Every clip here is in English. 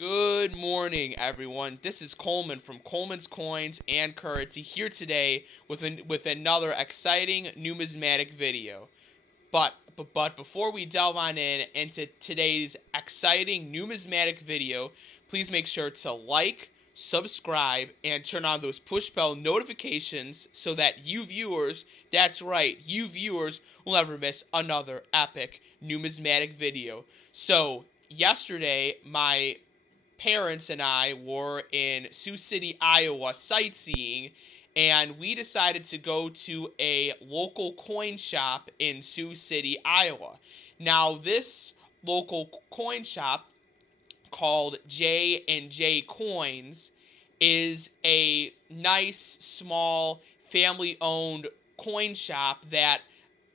Good morning, everyone. This is Colman from Colman's Coins and Currency here today with another exciting numismatic video. But before we delve on into today's exciting numismatic video, please make sure to like, subscribe, and turn on those push bell notifications so that you viewers, that's right, you viewers will never miss another epic numismatic video. So, yesterday, my parents and I were in Sioux City, Iowa sightseeing, and we decided to go to a local coin shop in Sioux City, Iowa. Now, this local coin shop called J&J Coins is a nice, small, family-owned coin shop that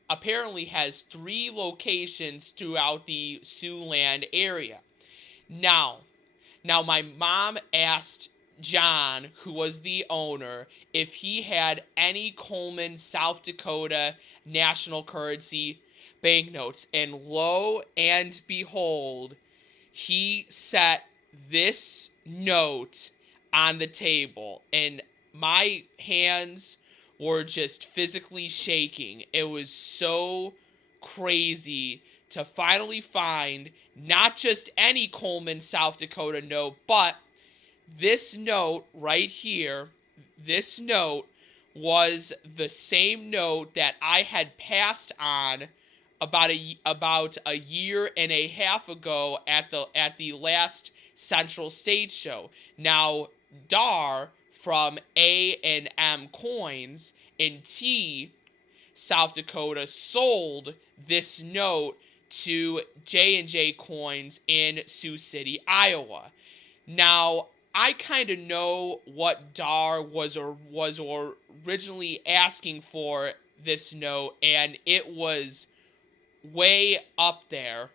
apparently has 3 locations throughout the Siouxland area. Now, my mom asked John, who was the owner, if he had any Colman, South Dakota national currency banknotes. And lo and behold, he set this note on the table. And my hands were just physically shaking. It was so crazy to finally find not just any Colman, South Dakota note, but this note right here, this note was the same note that I had passed on about a year and a half ago at the last Central Stage show. Now, Dar from A&M Coins in T, South Dakota, sold this note to J&J Coins in Sioux City, Iowa. Now, I kind of know what Dar was originally asking for this note, and it was way up there.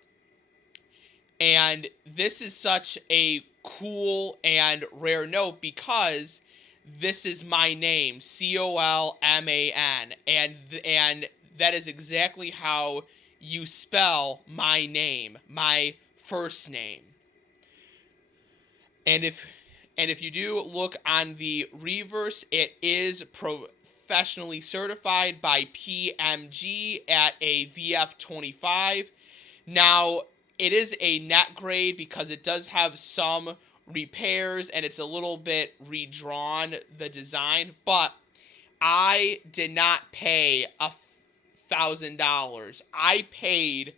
And this is such a cool and rare note because this is my name, Colman, and that is exactly how you spell my name, my first name. And if you do look on the reverse, it is professionally certified by PMG at a VF25. Now, it is a net grade because it does have some repairs and it's a little bit redrawn, the design, but I did not pay $1,000. I paid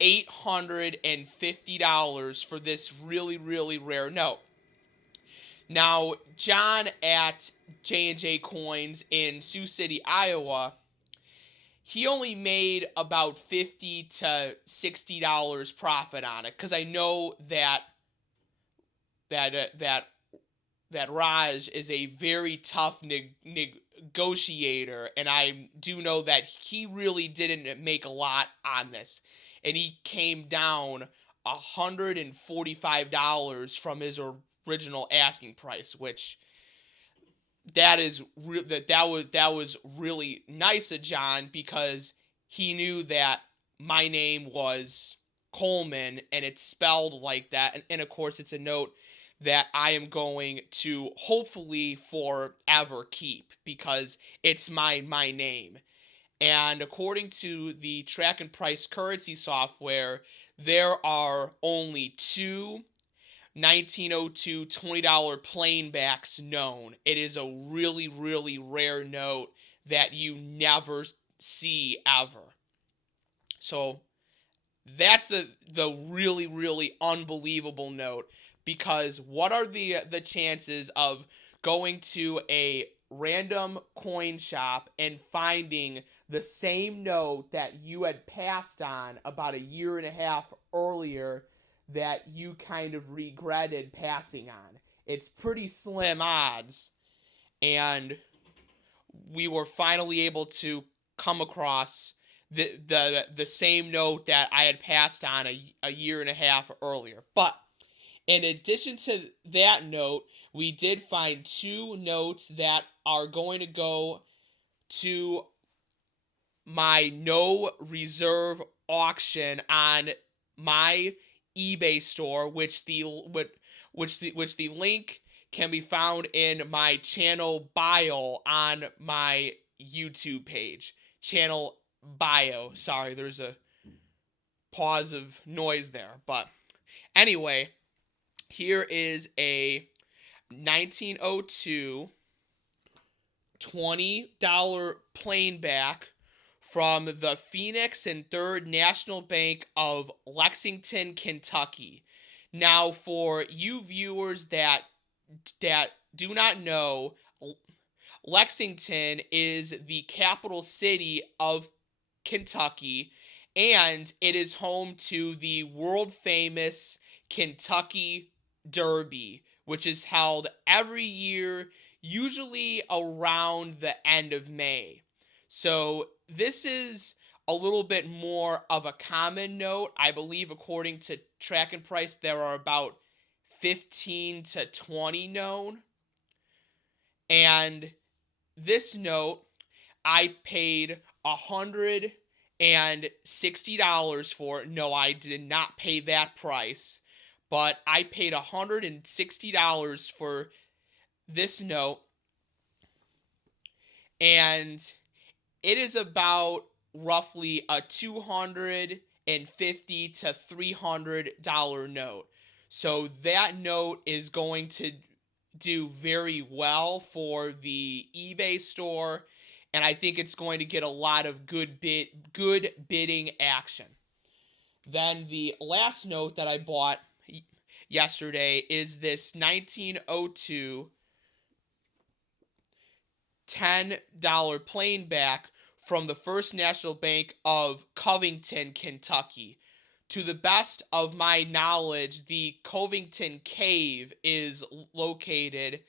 $850 for this really, really rare note. Now, John at J&J Coins in Sioux City, Iowa, he only made about $50 to $60 profit on it, because I know that Raj is a very tough negotiator, and I do know that he really didn't make a lot on this, and he came down $145 from his original asking price, which that was really nice of John, because he knew that my name was Colman and it's spelled like that, and of course it's a note that I am going to hopefully forever keep because it's my name. And according to the track and price currency software, there are only 2 1902 $20 plainbacks known. It is a really, really rare note that you never see ever. So that's the really, really unbelievable note, because what are the chances of going to a random coin shop and finding the same note that you had passed on about a year and a half earlier that you kind of regretted passing on? It's pretty slim odds, and we were finally able to come across the same note that I had passed on a year and a half earlier. But in addition to that note, we did find 2 notes that are going to go to my no reserve auction on my eBay store, which which the link can be found in my channel bio on my YouTube page. Channel bio. Sorry, there's a pause of noise there. But anyway, here is a 1902 $20 plain back from the Phoenix and Third National Bank of Lexington, Kentucky. Now, for you viewers that do not know, Lexington is the capital city of Kentucky, and it is home to the world famous Kentucky Derby, which is held every year, usually around the end of May. So this is a little bit more of a common note. I believe according to Track and Price, there are about 15 to 20 known. And this note, I paid $160 for. No, I did not pay that price, but I paid $160 for this note, and it is about roughly a $250 to $300 note. So that note is going to do very well for the eBay store, and I think it's going to get a lot of good bidding action. Then the last note that I bought yesterday is this 1902 $10 plain back from the First National Bank of Covington, Kentucky. To the best of my knowledge, the Covington Cave is located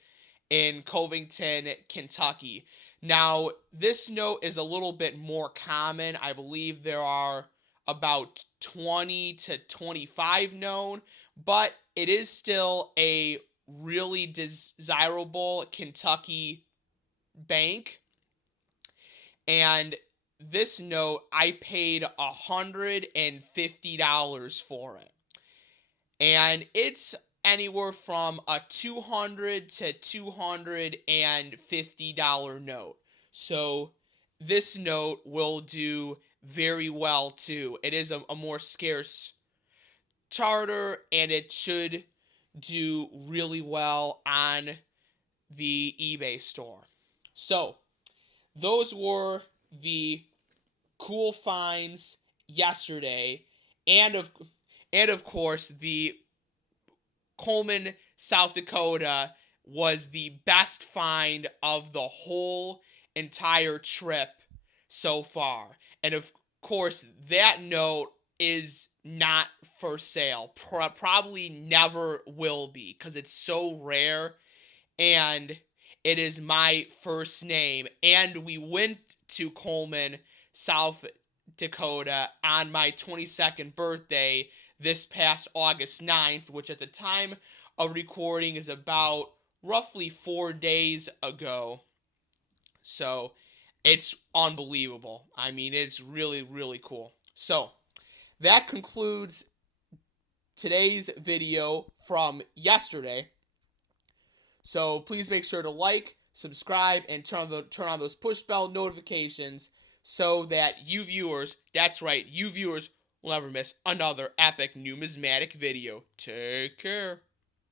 in Covington, Kentucky. Now, this note is a little bit more common. I believe there are about 20 to 25 known, but it is still a really desirable Kentucky bank. And this note, I paid $150 for it. And it's anywhere from a $200 to $250 note. So this note will do very well too. It is a more scarce charter, and it should do really well on the eBay store. So those were the cool finds yesterday, and of course the Colman, South Dakota was the best find of the whole entire trip so far. And of course that note is not for sale. Probably never will be, because it's so rare, and it is my first name. And we went to Colman, South Dakota on my 22nd birthday this past August 9th, which at the time of recording is about roughly 4 days ago. So it's unbelievable. I mean, it's really, really cool. So that concludes today's video from yesterday. So please make sure to like, subscribe, and turn on those push bell notifications so that you viewers, that's right, you viewers, will never miss another epic numismatic video. Take care.